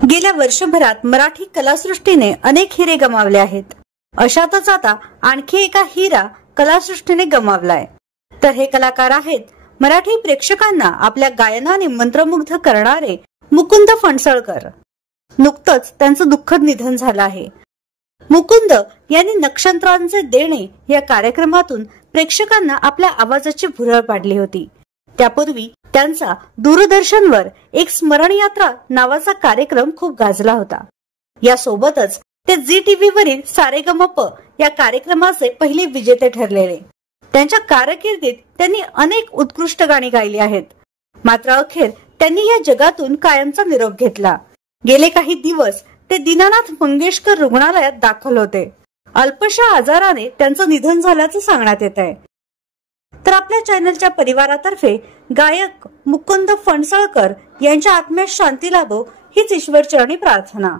गेल्या वर्षभरात मराठी कलासृष्टीने अनेक हिरे गमावले आहेत। अशातच आता आणखी एका हिरा कलासृष्टीने गमावलाय। तर हे कलाकार आहेत मराठी प्रेक्षकांना आपल्या गायनाने मंत्रमुग्ध करणारे मुकुंद फणसळकर। नुकतंच त्यांचं दुःखद निधन झालं आहे। मुकुंद यांनी नक्षत्रांचे देणे या कार्यक्रमातून प्रेक्षकांना आपल्या आवाजाची भुरळ पाडली होती। त्यापूर्वी त्यांचा दूरदर्शनवर एक स्मरण यात्रा नावाचा कार्यक्रम खूप गाजला होता। यासोबतच ते झी टीव्ही वरील सारेगमप या कार्यक्रमाचे पहिले विजेते ठरलेले। त्यांच्या कारकिर्दीत त्यांनी अनेक उत्कृष्ट गाणी गायली आहेत। मात्र अखेर त्यांनी या जगातून कायमचा निरोप घेतला। गेले काही दिवस ते दीनानाथ मंगेशकर रुग्णालयात दाखल होते। अल्पशा आजाराने त्यांचं निधन झाल्याचं सांगण्यात येत आहे। तर आपल्या चॅनलच्या परिवारातर्फे गायक मुकुंद फणसळकर यांच्या आत्म्यास शांती लाभो हीच ईश्वरचरणी प्रार्थना।